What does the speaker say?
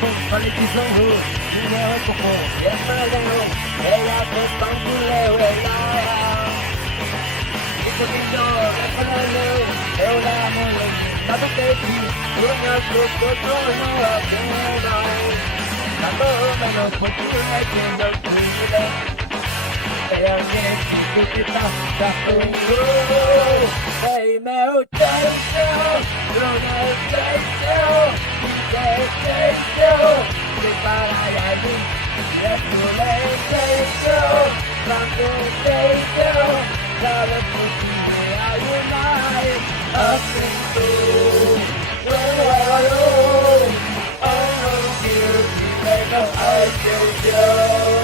por politizão ru, não é o cocô, é malhão, é a questão do leu, é lá. E por isso, é para leu, eu lá molho, nada que te, unha pro não é bem, nada menos por tu é que eu te é alguém que tá tudo. Ei, meu Deus, Bruno, Deus, prepara aí, é silêncio, tanto tempo, sabe por que aí mais, assim tu, oh, oh, oh, you, I feel you.